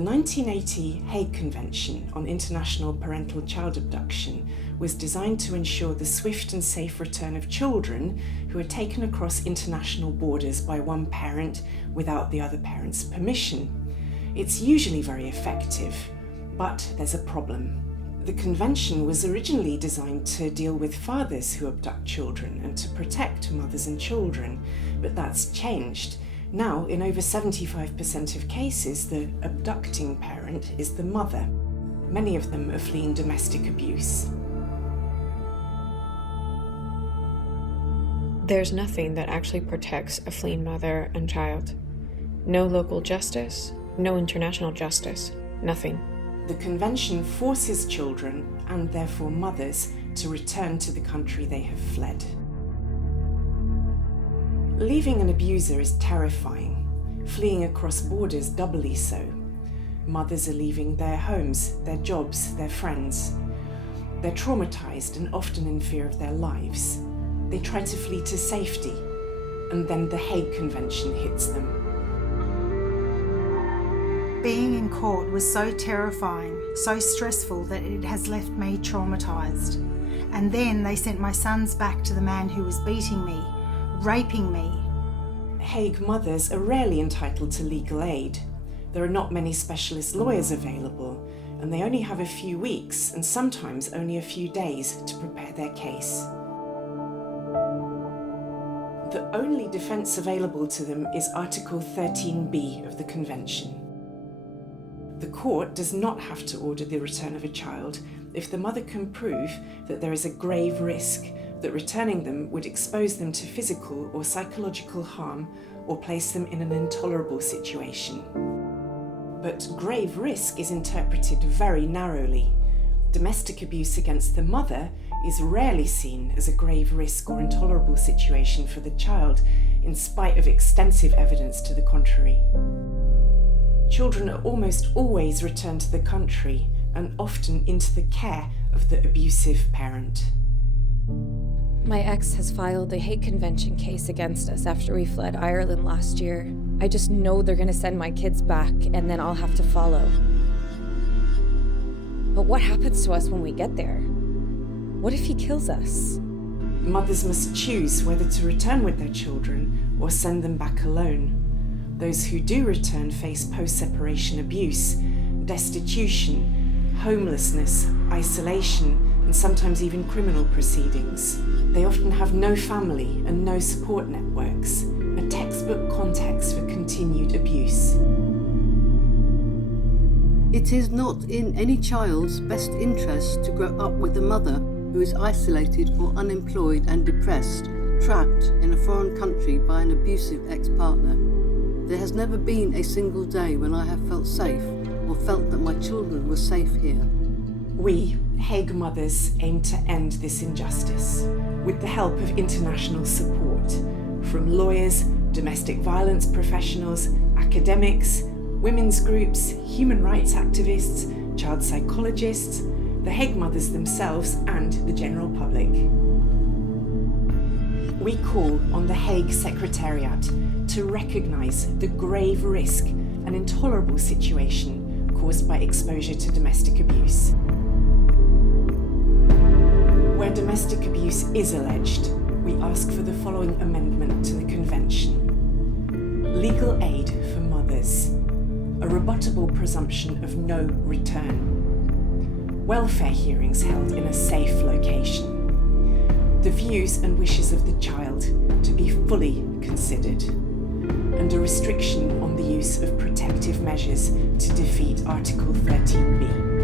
The 1980 Hague Convention on International Parental Child Abduction was designed to ensure the swift and safe return of children who are taken across international borders by one parent without the other parent's permission. It's usually very effective, but there's a problem. The convention was originally designed to deal with fathers who abduct children and to protect mothers and children, but that's changed. Now, in over 75% of cases, the abducting parent is the mother. Many of them are fleeing domestic abuse. There's nothing that actually protects a fleeing mother and child. No local justice, no international justice, nothing. The convention forces children, and therefore mothers, to return to the country they have fled. Leaving an abuser is terrifying, fleeing across borders doubly so. Mothers are leaving their homes, their jobs, their friends. They're traumatized and often in fear of their lives. They try to flee to safety, and then the Hague Convention hits them. Being in court was so terrifying, so stressful that it has left me traumatized. And then they sent my sons back to the man who was beating me, raping me. Hague mothers are rarely entitled to legal aid. There are not many specialist lawyers available, and they only have a few weeks and sometimes only a few days to prepare their case. The only defence available to them is Article 13b of the Convention. The court does not have to order the return of a child if the mother can prove that there is a grave risk that returning them would expose them to physical or psychological harm or place them in an intolerable situation. But grave risk is interpreted very narrowly. Domestic abuse against the mother is rarely seen as a grave risk or intolerable situation for the child, in spite of extensive evidence to the contrary. Children are almost always returned to the country and often into the care of the abusive parent. My ex has filed a Hague Convention case against us after we fled Ireland last year. I just know they're going to send my kids back and then I'll have to follow. But what happens to us when we get there? What if he kills us? Mothers must choose whether to return with their children or send them back alone. Those who do return face post-separation abuse, destitution, homelessness, isolation, and sometimes even criminal proceedings. They often have no family and no support networks, a textbook context for continued abuse. It is not in any child's best interest to grow up with a mother who is isolated or unemployed and depressed, trapped in a foreign country by an abusive ex-partner. There has never been a single day when I have felt safe or felt that my children were safe here. We, Hague mothers, aim to end this injustice with the help of international support from lawyers, domestic violence professionals, academics, women's groups, human rights activists, child psychologists, the Hague mothers themselves, and the general public. We call on the Hague Secretariat to recognise the grave risk and intolerable situation caused by exposure to domestic abuse. Where domestic abuse is alleged, we ask for the following amendment to the Convention. Legal aid for mothers. A rebuttable presumption of no return. Welfare hearings held in a safe location. The views and wishes of the child to be fully considered. And a restriction on the use of protective measures to defeat Article 13b.